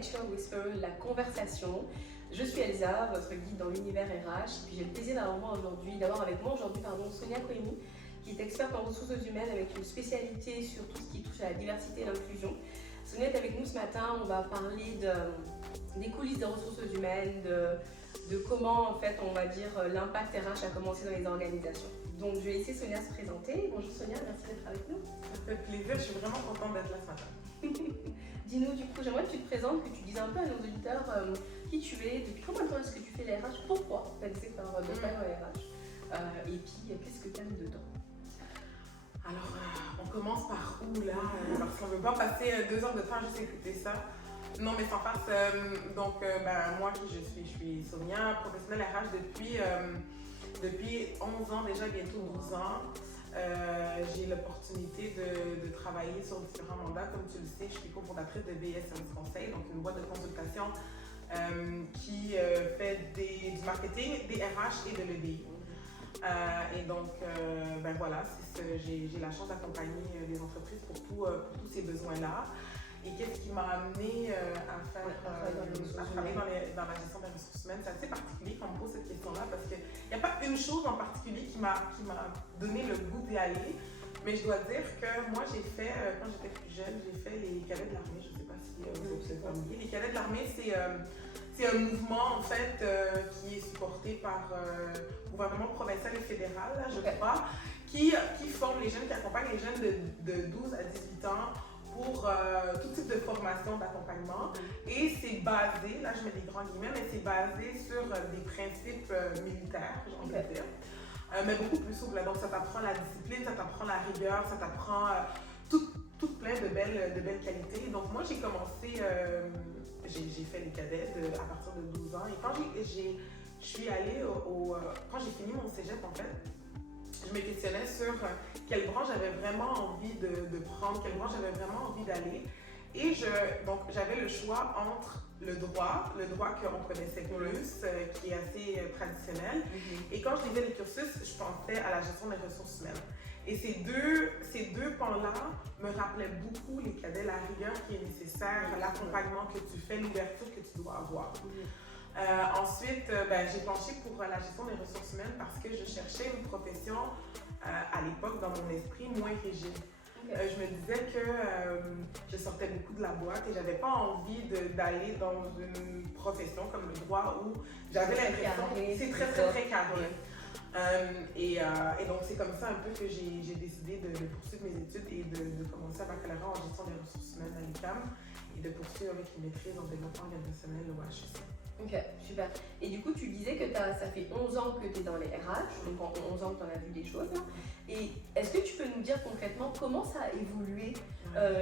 HR Whisperer, la conversation. Je suis Elsa, votre guide dans l'univers RH. Et puis j'ai le plaisir d'avoir avec moi aujourd'hui Sonia Koemi, qui est experte en ressources humaines avec une spécialité sur tout ce qui touche à la diversité et l'inclusion. Sonia est avec nous ce matin, on va parler des coulisses des ressources humaines, de comment en fait on va dire l'impact RH a commencé dans les organisations. Donc je vais laisser Sonia se présenter. Bonjour Sonia, merci d'être avec nous. Ça fait plaisir, je suis vraiment contente d'être là ce matin. Dis-nous du coup, j'aimerais que tu te présentes, que tu dises un peu à nos auditeurs qui tu es, depuis combien de temps est-ce que tu fais les RH, pourquoi tu as décidé de faire un RH, et puis qu'est-ce que tu aimes dedans. Alors, on commence par où là parce qu'on ne veut pas passer 2 heures de temps à juste écouter ça. Non, mais sans farce. Moi qui je suis Sonia, professionnelle RH depuis 11 ans, déjà bientôt 12 ans. J'ai l'opportunité de travailler sur différents mandats. Comme tu le sais, je suis cofondatrice de BS Service Conseil, donc une boîte de consultation qui fait du marketing, des RH et de l'EDI. J'ai la chance d'accompagner les entreprises pour tous ces besoins-là. Et qu'est-ce qui m'a amené à travailler dans la gestion des ressources humaines? C'est assez particulier quand on me pose cette question-là parce qu'il n'y a pas une chose en particulier qui m'a donné le goût d'y aller. Mais je dois dire que moi, j'ai fait, quand j'étais plus jeune, j'ai fait les cadets de l'armée. Je ne sais pas si vous êtes familier. Les cadets de l'armée, c'est un mouvement en fait qui est supporté par le gouvernement provincial et fédéral, là, je crois, qui forme les jeunes, qui accompagne les jeunes de 12 à 18 ans pour tout type de formation, d'accompagnement. Et c'est basé, là je mets des grands guillemets, mais c'est basé sur des principes militaires, j'ai envie de dire. Mais beaucoup plus souple. Donc ça t'apprend la discipline, ça t'apprend la rigueur, ça t'apprend tout plein de belles qualités. Donc moi j'ai commencé, j'ai fait les cadets à partir de 12 ans. Et quand je suis allée quand j'ai fini mon cégep en fait, je me questionnais sur quelle branche j'avais vraiment envie de prendre, quelle branche j'avais vraiment envie d'aller. Et donc j'avais le choix entre le droit qu'on connaissait plus, qui est assez traditionnel. Et quand je lisais les cursus, je pensais à la gestion des ressources humaines. Et ces deux pans-là me rappelaient beaucoup les cadets, la rigueur qui est nécessaire, l'accompagnement que tu fais, l'ouverture que tu dois avoir. Ensuite, j'ai penché pour la gestion des ressources humaines parce que je cherchais une profession à l'époque dans mon esprit moins rigide. Je me disais que je sortais beaucoup de la boîte et j'avais pas envie d'aller dans une profession comme le droit où j'avais l'impression que c'est très carré. Et donc c'est comme ça un peu que j'ai décidé de poursuivre mes études et de commencer un baccalauréat en gestion des ressources humaines à l'UQAM et de poursuivre avec une maîtrise en développement organisationnel au HEC. Ok, super. Et du coup, tu disais que ça fait 11 ans que tu es dans les RH, donc en 11 ans que tu en as vu des choses. Et est-ce que tu peux nous dire concrètement comment ça a évolué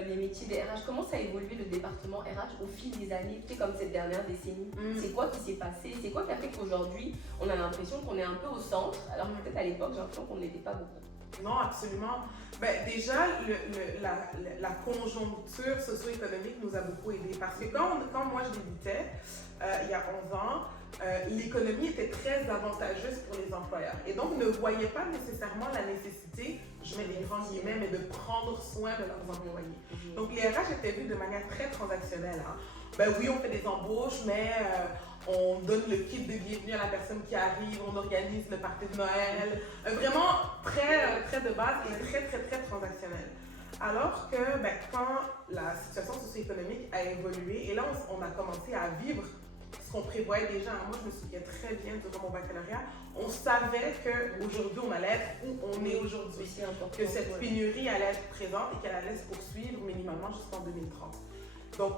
les métiers des RH? Comment ça a évolué le département RH au fil des années, tu sais, comme cette dernière décennie? C'est quoi qui s'est passé? C'est quoi qui a fait qu'aujourd'hui, on a l'impression qu'on est un peu au centre, alors que peut-être à l'époque, j'ai l'impression qu'on ne l'était pas beaucoup? Non, absolument. Déjà, la conjoncture socio-économique nous a beaucoup aidés. Parce que quand moi je débutais, il y a 11 ans, l'économie était très avantageuse pour les employeurs. Et donc, ne voyaient pas nécessairement la nécessité, je mets des grands guillemets, mais de prendre soin de leurs employés. Donc, les RH étaient vus de manière très transactionnelle. Oui, on fait des embauches, mais on donne le kit de bienvenue à la personne qui arrive, on organise le party de Noël. Vraiment très de base et très transactionnel. Alors que quand la situation socio-économique a évolué, et là on a commencé à vivre ce qu'on prévoyait déjà. Moi je me souviens très bien durant mon baccalauréat, on savait qu'aujourd'hui on allait être où on est aujourd'hui. Que cette pénurie allait être présente et qu'elle allait se poursuivre minimalement jusqu'en 2030. Donc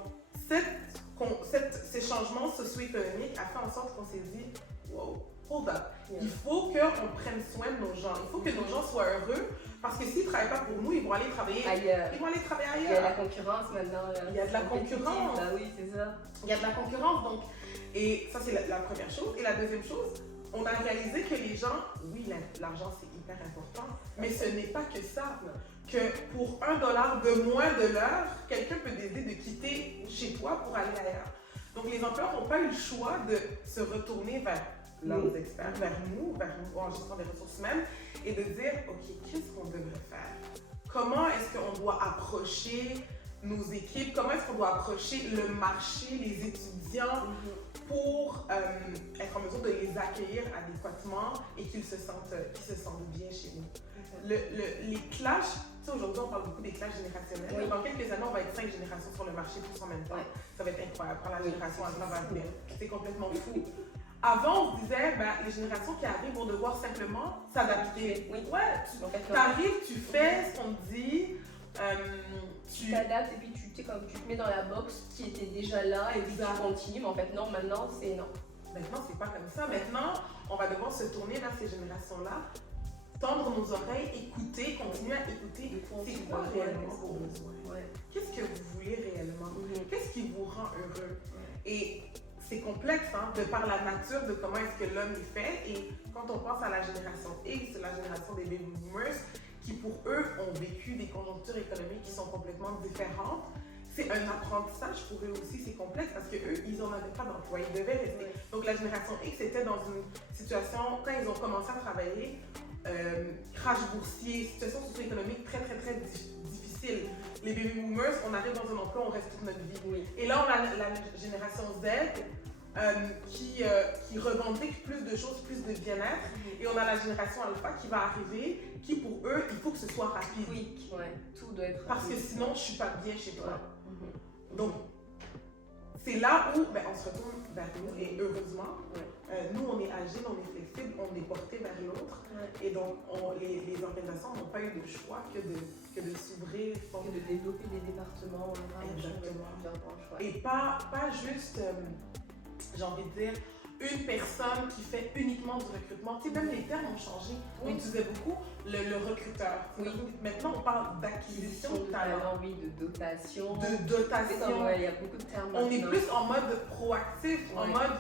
ces changements socio-économiques a fait en sorte qu'on s'est dit wow, hold up. Il faut qu'on prenne soin de nos gens. Il faut que nos gens soient heureux parce que s'ils ne travaillent pas pour nous, ils vont aller travailler ailleurs. Il y a de la concurrence maintenant. Il y a de la concurrence. Oui, c'est ça. Il y a de la concurrence. Donc, et ça, c'est la première chose. Et la deuxième chose, on a réalisé que les gens, oui, l'argent c'est hyper important, mais ce n'est pas que ça. Que pour $1 de moins de l'heure, quelqu'un peut décider de quitter chez toi pour aller ailleurs. Donc les employeurs n'ont pas eu le choix de se retourner vers leurs experts, vers nous en gestion des ressources humaines, et de dire, OK, qu'est-ce qu'on devrait faire? Comment est-ce qu'on doit approcher nos équipes, comment est-ce qu'on doit approcher le marché, les étudiants pour être en mesure de les accueillir adéquatement et qu'ils se sentent bien chez nous. Les clashs, tu sais, aujourd'hui on parle beaucoup des clashs générationnels. Oui. Dans quelques années, on va être 5 générations sur le marché tous en même temps. Ça va être incroyable. Quand la génération avant va venir, c'est complètement fou. Avant, on se disait, les générations qui arrivent vont devoir simplement s'adapter. Oui. Ouais, tu arrives, tu fais ce qu'on te dit. Tu t'adaptes et puis tu te mets dans la box qui était déjà là et puis tu continues. Mais en fait, non, maintenant, c'est non. Maintenant, c'est pas comme ça. Maintenant, on va devoir se tourner vers ces générations-là, tendre nos oreilles, écouter, continuer à écouter. C'est quoi réellement vos besoins? Qu'est-ce que vous voulez réellement? Qu'est-ce qui vous rend heureux? Et c'est complexe, hein, de par la nature de comment est-ce que l'homme est fait. Et quand on pense à la génération X, la génération des baby boomers, qui pour eux ont vécu des conjonctures économiques qui sont complètement différentes, c'est un apprentissage pour eux aussi, c'est complexe parce qu'eux, ils n'en avaient pas d'emploi, ils devaient rester. Donc la génération X était dans une situation, quand ils ont commencé à travailler, crash boursier, situation socio-économique très difficile. Les baby boomers, on arrive dans un emploi, on reste toute notre vie. Et là, on a la génération Z qui revendique plus de choses, plus de bien-être. Et on a la génération alpha qui va arriver, qui pour eux, il faut que ce soit rapide. Oui, tout doit être rapide. Parce que sinon, je ne suis pas bien chez toi. Donc, c'est là où on se retourne vers nous et heureusement, nous on est agile, on est flexible, on est porté vers l'autre et donc les organisations n'ont pas eu de choix que de s'ouvrir. Que de développer des départements. Exactement. Et pas juste, j'ai envie de dire, une personne qui fait uniquement du recrutement. Tu sais, même les termes ont changé. On utilisait beaucoup le recruteur. Maintenant, on parle d'acquisition de talent. Oui, de dotation. De dotation. Il y a beaucoup de termes. On est plus en mode proactif, en mode,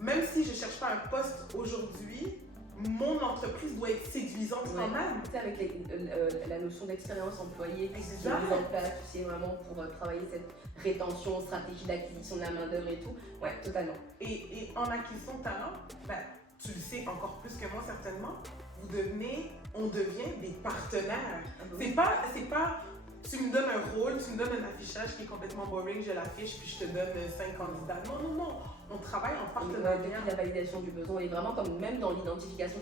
même si je ne cherche pas un poste aujourd'hui, mon entreprise doit être séduisante quand même. Tu sais, avec la notion d'expérience employée, qui est mise en place, tu sais, vraiment pour travailler cette rétention, stratégie d'acquisition de la main-d'œuvre et tout. Ouais, totalement. Et en acquisition de talent, tu le sais encore plus que moi certainement, on devient des partenaires. C'est pas, tu me donnes un rôle, tu me donnes un affichage qui est complètement boring, je l'affiche puis je te donne 5 candidats. Non. On travaille en partenariat. Depuis la validation du besoin, et vraiment comme même dans l'identification.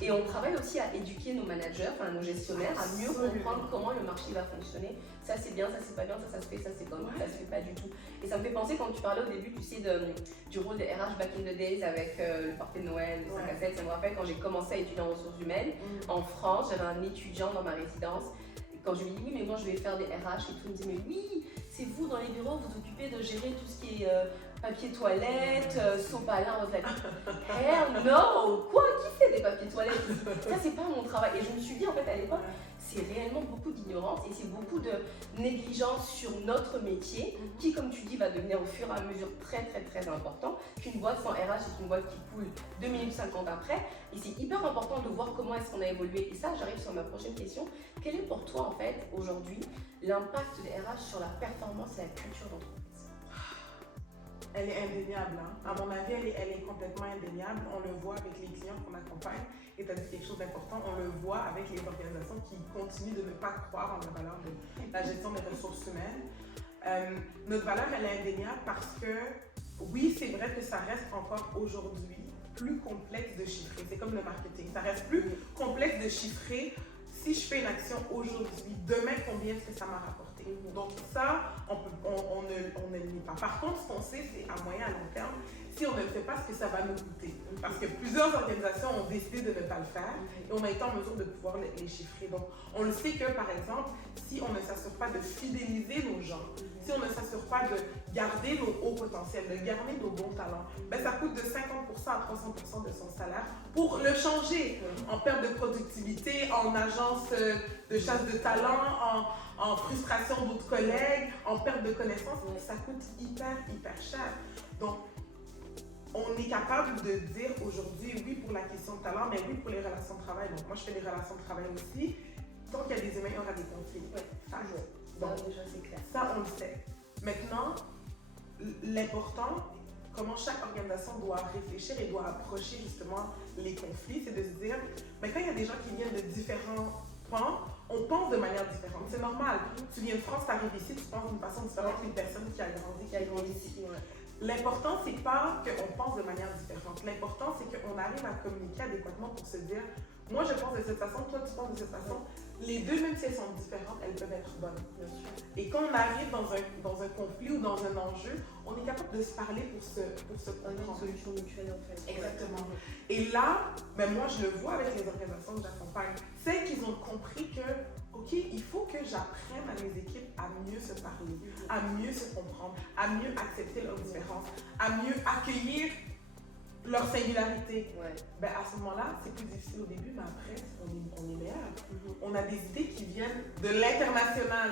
Et on travaille aussi à éduquer nos managers, enfin nos gestionnaires, à mieux comprendre comment le marché va fonctionner. Ça c'est bien, ça c'est pas bien, ça se fait, ça c'est comme, ça se fait pas du tout. Et ça me fait penser quand tu parlais au début, tu sais, du rôle des RH back in the days avec le party de Noël, le 5 à 7. Ça me rappelle quand j'ai commencé à étudier en ressources humaines en France, j'avais un étudiant dans ma résidence. Quand je lui dis oui, mais moi je vais faire des RH et tout, il me dit mais oui, c'est vous dans les bureaux, vous occupez de gérer tout ce qui est papier toilette, sopalin, on se la dit, hell no, quoi, qui fait des papiers toilettes? Ça c'est pas mon travail. Et je me suis dit en fait à l'époque, c'est réellement beaucoup d'ignorance et c'est beaucoup de négligence sur notre métier qui, comme tu dis, va devenir au fur et à mesure très important. Qu'une boîte sans RH, c'est une boîte qui coule 2 minutes 50 après. Et c'est hyper important de voir comment est-ce qu'on a évolué. Et ça, j'arrive sur ma prochaine question. Quel est pour toi, en fait, aujourd'hui, l'impact des RH sur la performance et la culture d'entreprise? Elle est indéniable. Hein? À mon avis, elle est complètement indéniable. On le voit avec les clients qu'on accompagne. Et tu as dit quelque chose d'important, on le voit avec les organisations qui continuent de ne pas croire en la valeur de la gestion des ressources humaines. Notre valeur, elle est indéniable parce que, oui, c'est vrai que ça reste encore aujourd'hui plus complexe de chiffrer. C'est comme le marketing. Ça reste plus complexe de chiffrer. Si je fais une action aujourd'hui, demain, combien est-ce que ça m'a rapporté? Donc ça, on ne le nie pas. Par contre, ce qu'on sait, c'est à moyen et à long terme, si on ne le fait pas, ce que ça va nous coûter. Parce que plusieurs organisations ont décidé de ne pas le faire et on a été en mesure de pouvoir les chiffrer. Donc, on le sait que, par exemple, si on ne s'assure pas de fidéliser nos gens, si on ne s'assure pas de garder nos hauts potentiels, de garder nos bons talents, ça coûte de 50% à 300% de son salaire pour le changer en perte de productivité, en agence de chasse de talent, en frustration d'autres collègues, en perte de connaissances. Ça coûte hyper cher. Donc, on est capable de dire aujourd'hui, oui pour la question de talent, mais oui pour les relations de travail. Donc moi, je fais des relations de travail aussi. Tant qu'il y a des humains, il y aura des conflits. Ça, déjà, c'est clair. Ça, on le sait. Maintenant, l'important, comment chaque organisation doit réfléchir et doit approcher justement les conflits, c'est de se dire, quand il y a des gens qui viennent de différents on pense de manière différente. C'est normal. Tu viens de France, tu arrives ici, tu penses d'une façon différente qu'une personne qui a grandi ici. Ouais. L'important, c'est pas qu'on pense de manière différente. L'important, c'est qu'on arrive à communiquer adéquatement pour se dire, moi je pense de cette façon, toi tu penses de cette façon. Les deux, même si elles sont différentes, elles peuvent être bonnes. Bien sûr. Et quand on arrive dans un conflit ou dans un enjeu, on est capable de se parler pour se comprendre. Une solution mutuelle en fait. Exactement. Et là, ben moi je le vois avec les organisations que j'accompagne. C'est qu'ils ont compris que, ok, il faut que j'apprenne à mes équipes à mieux se parler, à mieux se comprendre, à mieux accepter leurs différences, à mieux accueillir leur singularité. Ouais. Ben à ce moment-là, c'est plus difficile au début, mais après, on est meilleur. On a des idées qui viennent de l'international.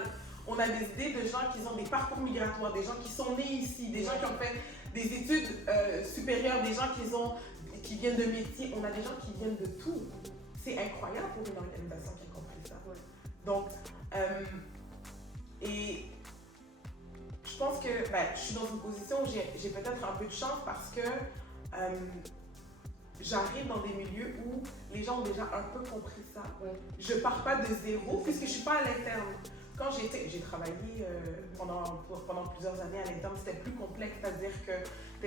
On a des idées de gens qui ont des parcours migratoires, des gens qui sont nés ici, des gens qui ont fait des études supérieures, des gens qui viennent de métiers. On a des gens qui viennent de tout. C'est incroyable pour une organisation qui a compris ça. Ouais. Donc, et je pense que je suis dans une position où j'ai peut-être un peu de chance parce que j'arrive dans des milieux où les gens ont déjà un peu compris ça. Ouais. Je pars pas de zéro puisque je suis pas à l'interne. Quand j'ai travaillé pendant plusieurs années à l'interne, c'était plus complexe, c'est-à-dire que tu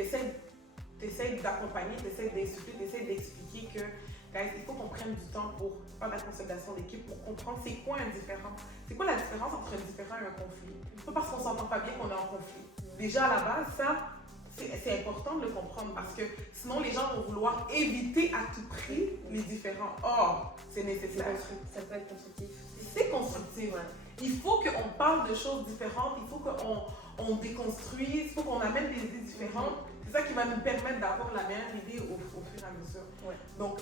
essaies d'accompagner, tu essaies d'insuffler, tu essaies d'expliquer que il faut qu'on prenne du temps pour faire la consolidation d'équipe, pour comprendre c'est quoi un différent. C'est quoi la différence entre un différent et un conflit? C'est pas parce qu'on s'entend pas bien qu'on est en conflit. Déjà à la base, ça, c'est important de le comprendre parce que sinon les gens vont vouloir éviter à tout prix les différends. Or, c'est nécessaire. Ça peut être constructif. C'est constructif. Ouais. Il faut qu'on parle de choses différentes, il faut qu'on déconstruise, il faut qu'on amène des idées différentes. C'est ça qui va nous permettre d'avoir la meilleure idée au fur et à mesure. Ouais. Donc,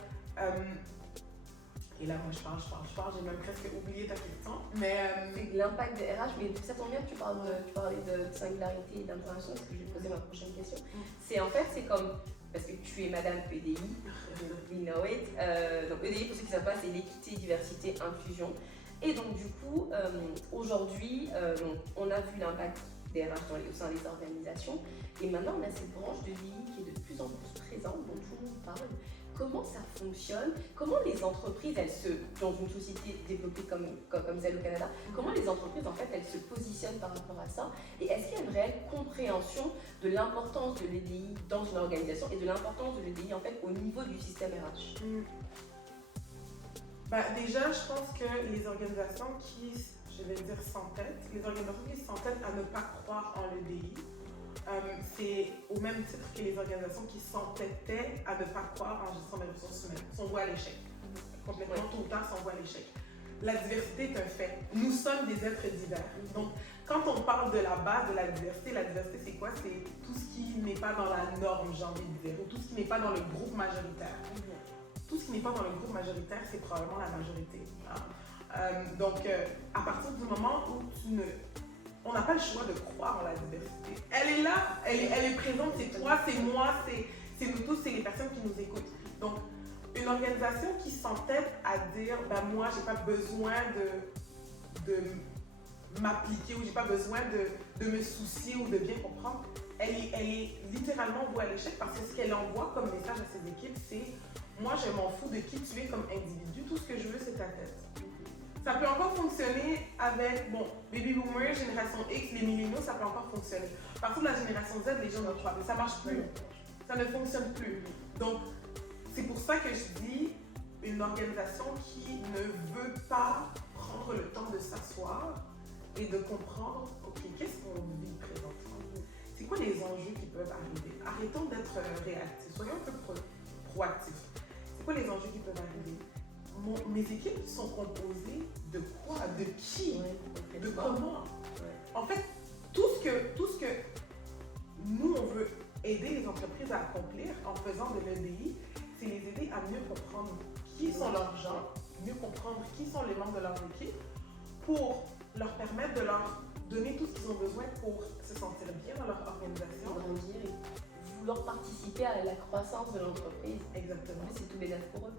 et là, moi, je parle, j'ai même presque oublié ta question. Mais l'impact des RH, mais ça tombe bien que tu parlais de singularité et d'international, parce que je vais te poser ma prochaine question. C'est comme, parce que tu es Madame EDI, we know it. Donc EDI, pour ceux qui ne savent pas, c'est l'équité, diversité, inclusion. Et donc du coup, aujourd'hui, on a vu l'impact des RH au sein des organisations. Et maintenant, on a cette branche de VI qui est de plus en plus présente, dont tout le monde parle. Comment ça fonctionne? Comment les entreprises, dans une société développée comme celle au Canada, comment les entreprises, en fait, elles se positionnent par rapport à ça? Et est-ce qu'il y a une réelle compréhension de l'importance de l'EDI dans une organisation et de l'importance de l'EDI, en fait, au niveau du système RH? Déjà, je pense que les organisations qui, je vais dire, s'entêtent, les organisations qui s'entêtent à ne pas croire en l'EDI, c'est au même titre que les organisations qui s'entêtaient à ne pas croire en gestion des ressources humaines. Sont vouées à l'échec. Complètement, tout le temps, sont vouées à l'échec. La diversité est un fait. Nous sommes des êtres divers. Donc, quand on parle de la base de la diversité c'est quoi? C'est tout ce qui n'est pas dans la norme, j'ai envie de dire, ou tout ce qui n'est pas dans le groupe majoritaire. Tout ce qui n'est pas dans le groupe majoritaire, c'est probablement la majorité. Donc, à partir du moment où on n'a pas le choix de croire en la diversité. Elle est là, elle est présente, c'est toi, c'est moi, c'est nous tous, c'est les personnes qui nous écoutent. Donc, une organisation qui s'entête à dire, moi, j'ai pas besoin de m'appliquer ou j'ai pas besoin de me soucier ou de bien comprendre, elle est littéralement vouée à l'échec parce que ce qu'elle envoie comme message à ses équipes, c'est moi, je m'en fous de qui tu es comme individu, tout ce que je veux, c'est ta tête. Ça peut encore fonctionner avec, baby boomers, génération X, les milléniaux, ça peut encore fonctionner. Par contre, la génération Z, les gens ne croient pas, mais ça marche plus. Ça ne fonctionne plus. Donc, c'est pour ça que je dis une organisation qui ne veut pas prendre le temps de s'asseoir et de comprendre, ok, qu'est-ce qu'on vit présentement? C'est quoi les enjeux qui peuvent arriver? Arrêtons d'être réactifs, soyons un peu proactifs. C'est quoi les enjeux qui peuvent arriver? Mes équipes sont composées de quoi? De qui? De comment? En fait, tout ce que nous, on veut aider les entreprises à accomplir en faisant de l'EDI, c'est les aider à mieux comprendre qui sont leurs gens, mieux comprendre qui sont les membres de leur équipe pour leur permettre de leur donner tout ce qu'ils ont besoin pour se sentir bien dans leur organisation. Grandir et vouloir participer à la croissance de l'entreprise. Exactement. C'est tout bénéfice pour eux.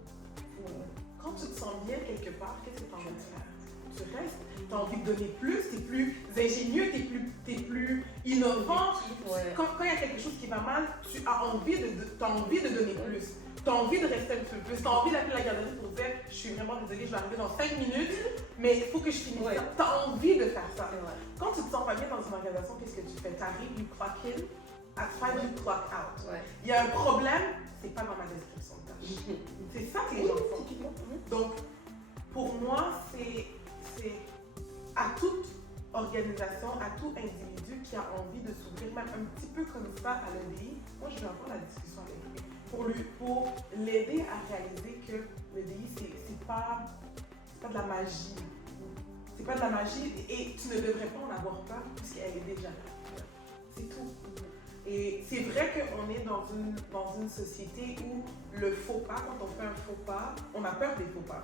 Quand tu te sens bien quelque part, qu'est-ce que tu as envie de faire? que tu restes. Tu as envie de donner plus, tu es plus ingénieux, tu es plus innovant. Ouais. Quand il y a quelque chose qui va mal, tu as envie de donner plus. Tu as envie de rester un petit peu plus. Tu as envie d'appeler la garderie pour dire je suis vraiment désolée, je vais arriver dans 5 minutes, mais il faut que je finisse ça. Tu as envie de faire ça. Quand tu te sens pas bien dans une organisation, qu'est-ce que tu fais? Tu arrives, you clock in, at 5 you clock out. Il y a un problème, c'est pas dans ma description de tâche. C'est ça que les gens font. Donc, pour moi, c'est à toute organisation, à tout individu qui a envie de s'ouvrir, même un petit peu comme ça à l'EDI, moi je vais avoir la discussion avec lui pour l'aider à réaliser que l'EDI, c'est pas de la magie. C'est pas de la magie et tu ne devrais pas en avoir peur puisqu'elle est déjà là. C'est tout. Et c'est vrai qu'on est dans une société où le faux pas, quand on fait un faux pas, on a peur des faux pas.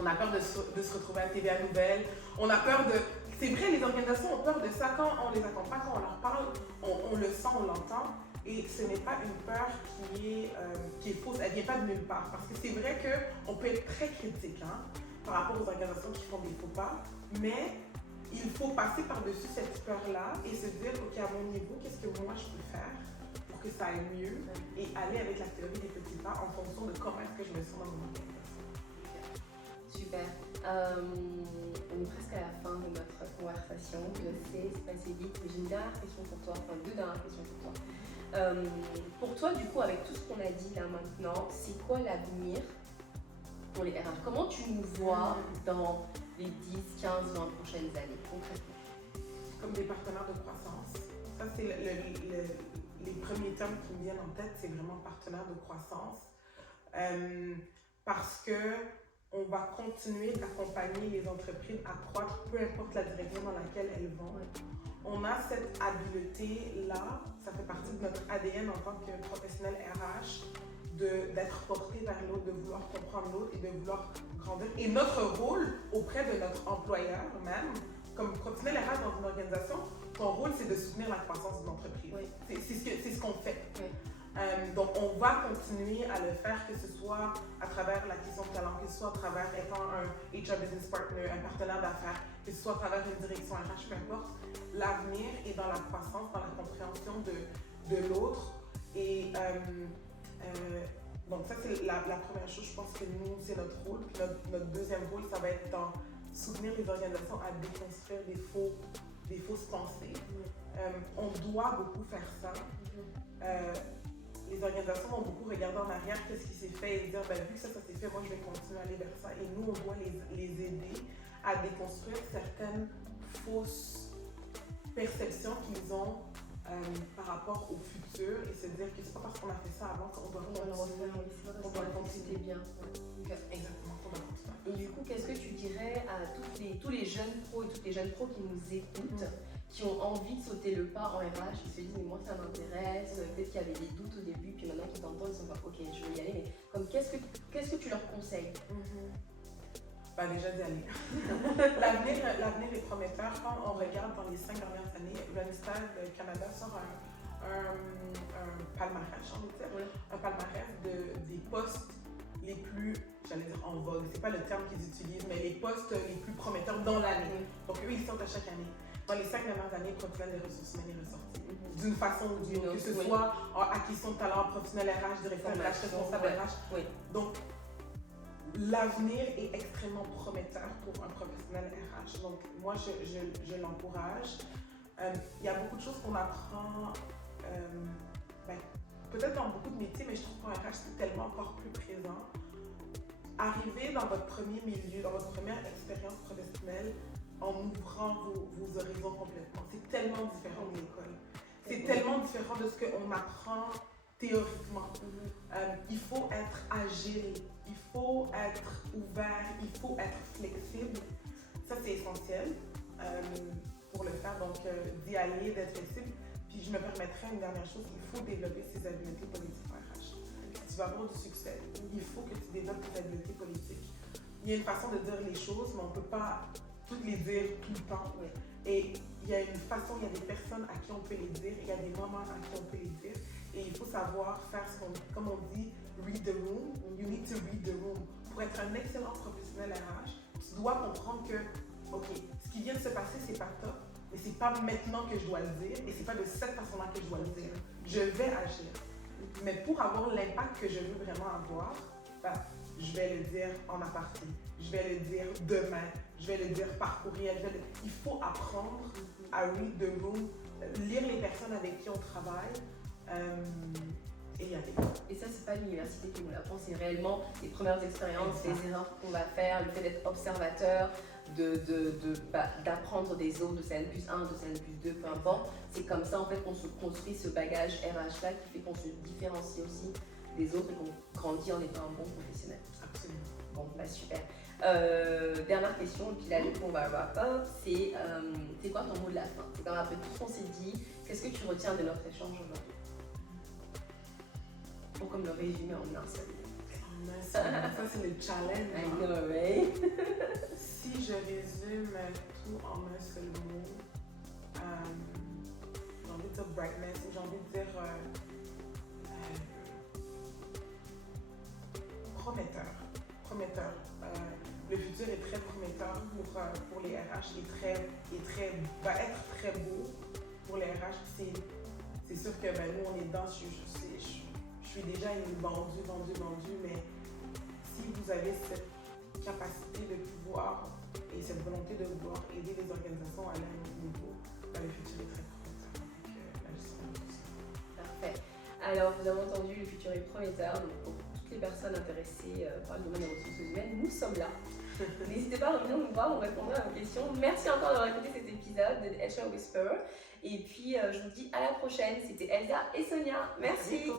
On a peur de se retrouver à TVA Nouvelle. On a peur de... C'est vrai, les organisations ont peur de ça. Quand on les accompagne, quand on leur parle, on le sent, on l'entend. Et ce n'est pas une peur qui est fausse. Elle ne vient pas de nulle part. Parce que c'est vrai qu'on peut être très critique par rapport aux organisations qui font des faux pas. Mais il faut passer par-dessus cette peur-là et se dire, OK, à mon niveau, qu'est-ce que moi je peux faire pour que ça aille mieux et aller avec la théorie des petits pas en fonction de comment est-ce que je me sens dans mon organisation. Super. On est presque à la fin de notre conversation. Je sais, c'est passé vite, mais j'ai une dernière question pour toi, enfin 2 dernières questions pour toi. Pour toi, du coup, avec tout ce qu'on a dit là maintenant, c'est quoi l'avenir pour les RH? Comment tu nous vois dans les 10, 15, 20 prochaines années, concrètement? Comme des partenaires de croissance. Ça, c'est les premiers termes qui me viennent en tête, c'est vraiment partenaire de croissance. Parce que on va continuer d'accompagner les entreprises à croître, peu importe la direction dans laquelle elles vont. On a cette habileté-là, ça fait partie de notre ADN en tant que professionnel RH, d'être porté vers l'autre, de vouloir comprendre l'autre et de vouloir grandir. Et notre rôle auprès de notre employeur même, comme professionnel RH dans une organisation, ton rôle c'est de soutenir la croissance d'une entreprise. C'est ce qu'on fait. Donc on va continuer à le faire, que ce soit à travers l'acquisition de talent, que ce soit à travers étant un HR Business Partner, un partenaire d'affaires, que ce soit à travers une direction RH, peu importe. L'avenir est dans la croissance, dans la compréhension de l'autre. Et donc ça c'est la première chose, je pense que nous, c'est notre rôle. Puis notre deuxième rôle, ça va être dans soutenir les organisations à déconstruire des fausses pensées. On doit beaucoup faire ça. Les organisations vont beaucoup regarder en arrière qu'est-ce qui s'est fait et dire vu que ça s'est fait, moi je vais continuer à aller vers ça. Et nous, on doit les aider à déconstruire certaines fausses perceptions qu'ils ont par rapport au futur et se dire que c'est pas parce qu'on a fait ça avant qu'on doit continuer. On doit continuer bien. Exactement, on doit continuer. Et du coup, qu'est-ce que tu dirais à tous les jeunes pros et toutes les jeunes pros qui nous écoutent, qui ont envie de sauter le pas en RH, qui se disent mais moi ça m'intéresse, peut-être qu'il y avait des doutes au début, puis maintenant qu'ils t'entendent, ils sont comme ok, je vais y aller, mais comme qu'est-ce que tu leur conseilles? Déjà d'y aller. L'avenir est prometteur. Quand on regarde dans les 5 dernières années, Randstad Canada sort un palmarès, j'ai envie de dire, un palmarès des postes les plus, j'allais dire en vogue, c'est pas le terme qu'ils utilisent, mais les postes les plus prometteurs dans l'année. Donc eux, ils sortent à chaque année. Dans les 5 dernières années, professionnel des ressources humaines est ressorti. D'une façon ou d'une autre, que ce soit en acquisition de talent, professionnel RH, directeur RH, responsable RH. Donc, l'avenir est extrêmement prometteur pour un professionnel RH. Donc, moi, je l'encourage. Il y a beaucoup de choses qu'on apprend, peut-être dans beaucoup de métiers, mais je trouve qu'en RH, c'est tellement encore plus présent. Arriver dans votre premier milieu, dans votre première expérience professionnelle, en ouvrant vos horizons complètement. C'est tellement différent de l'école. C'est tellement différent de ce qu'on apprend théoriquement. Il faut être agile, il faut être ouvert, il faut être flexible. Ça, c'est essentiel pour le faire. Donc, d'y aller, d'être flexible. Puis, je me permettrais une dernière chose, il faut développer ses habiletés politiques en RH. Si tu vas avoir du succès, il faut que tu développes tes habiletés politiques. Il y a une façon de dire les choses, mais on ne peut pas toutes les dire tout le temps. Et il y a une façon, il y a des personnes à qui on peut les dire, il y a des moments à qui on peut les dire. Et il faut savoir faire comme on dit, read the room. You need to read the room. Pour être un excellent professionnel RH, tu tu dois comprendre que, ok, ce qui vient de se passer, c'est pas top, mais c'est pas maintenant que je dois le dire, et c'est pas de cette façon-là que je dois le dire. Je vais agir. Mais pour avoir l'impact que je veux vraiment avoir, ben, je vais le dire en aparté, je vais le dire demain, je vais le dire par courriel. Il faut apprendre à read the room, lire les personnes avec qui on travaille et y aller. Et ça, c'est pas l'université qui nous l'apprend, c'est réellement les premières expériences, les erreurs qu'on va faire, le fait d'être observateur, d'apprendre des autres, de CN+1, de CN+2, peu importe. C'est comme ça en fait qu'on se construit ce bagage RH là qui fait qu'on se différencie aussi des autres et qu'on grandit en étant un bon professionnel. Absolument. Bon, bah super. Dernière question, et puis là du coup on va wrap up, c'est quoi ton mot de la fin? C'est quand même un peu tout ce qu'on s'est dit. Qu'est-ce que tu retiens de notre échange aujourd'hui? Pour comme le résumer en un seul mot. Ça c'est le challenge. I know, right? Si je résume tout en un seul mot, j'ai envie de dire brightness, ou j'ai envie de dire prometteur. Le futur est très prometteur pour les RH, va être très beau pour les RH. C'est sûr que nous on est dedans, je suis déjà une vendue, mais si vous avez cette capacité de pouvoir et cette volonté de vouloir aider les organisations à aller à un autre niveau, le futur est très prometteur avec la gestion de tout ça. Parfait. Alors, vous avez entendu, le futur est prometteur. Donc, pour toutes les personnes intéressées par le domaine des ressources humaines, nous sommes là. N'hésitez pas à revenir nous voir, on répondra à vos questions. Merci encore d'avoir écouté cet épisode de HR Whisperer. Et puis, je vous dis à la prochaine. C'était Elsa et Sonia. Merci.